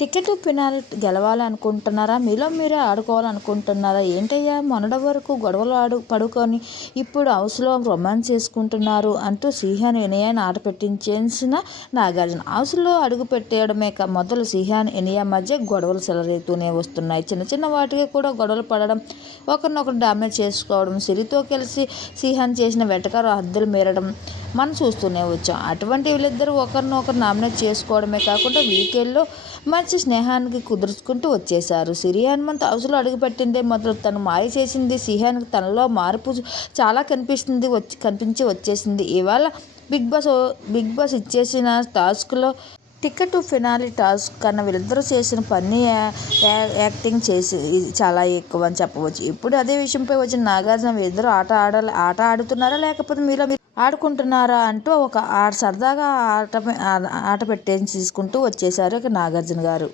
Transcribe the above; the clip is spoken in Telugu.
Ticket phenol గెలవాలనుకుంటున్నారా? మీలో మీరే ఆడుకోవాలనుకుంటున్నారా? ఏంటయ్యా మొన్నటి వరకు గొడవలు ఆడు పడుకొని ఇప్పుడు హౌస్లో రొమాన్స్ చేసుకుంటున్నారు అంటూ సిహాన్ వినయాన్ని ఆట పెట్టించేసిన నాగార్జున. హౌస్లో అడుగు పెట్టేయడమే కా మొదలు సిహాన్ ఇనియా మధ్య గొడవలు సెలరేగుతూనే వస్తున్నాయి. చిన్న చిన్న వాటికి కూడా గొడవలు పడడం ఒకరినొకరు డామేజ్ చేసుకోవడం సిరితో కలిసి సిహాన్ చేసిన వెటకారు హద్దులు మీరడం మనం చూస్తూనే వచ్చాం. అటువంటి వీళ్ళిద్దరూ ఒకరినొకరు నామినేట్ చేసుకోవడమే కాకుండా వీకెండ్లో మంచి స్నేహానికి కుదుర్చుకుంటూ వచ్చేశారు. సిరి హనుమంత్ హౌస్లో అడుగుపెట్టిందే మొదలు. తను మాయ చేసింది సిహానికి తనలో మార్పు చాలా కనిపిస్తుంది వచ్చి కనిపించి వచ్చేసింది. ఇవాళ బిగ్ బాస్ బిగ్ బాస్ ఇచ్చేసిన టాస్క్లో టికెట్ ఫినాలి టాస్క్ కన్నా వీళ్ళిద్దరూ చేసిన పని యాక్టింగ్ చేసి చాలా ఎక్కువ అని చెప్పవచ్చు. ఇప్పుడు అదే విషయంపై వచ్చిన నాగార్జున వీళ్ళిద్దరూ ఆట ఆడాలి ఆట ఆడుతున్నారా లేకపోతే మీలో మీరు ఆడుకుంటున్నారా అంటూ ఒక ఆట సరదాగా ఆట ఆట పెట్టేసి తీసుకుంటూ వచ్చేసారు ఇక నాగార్జున గారు.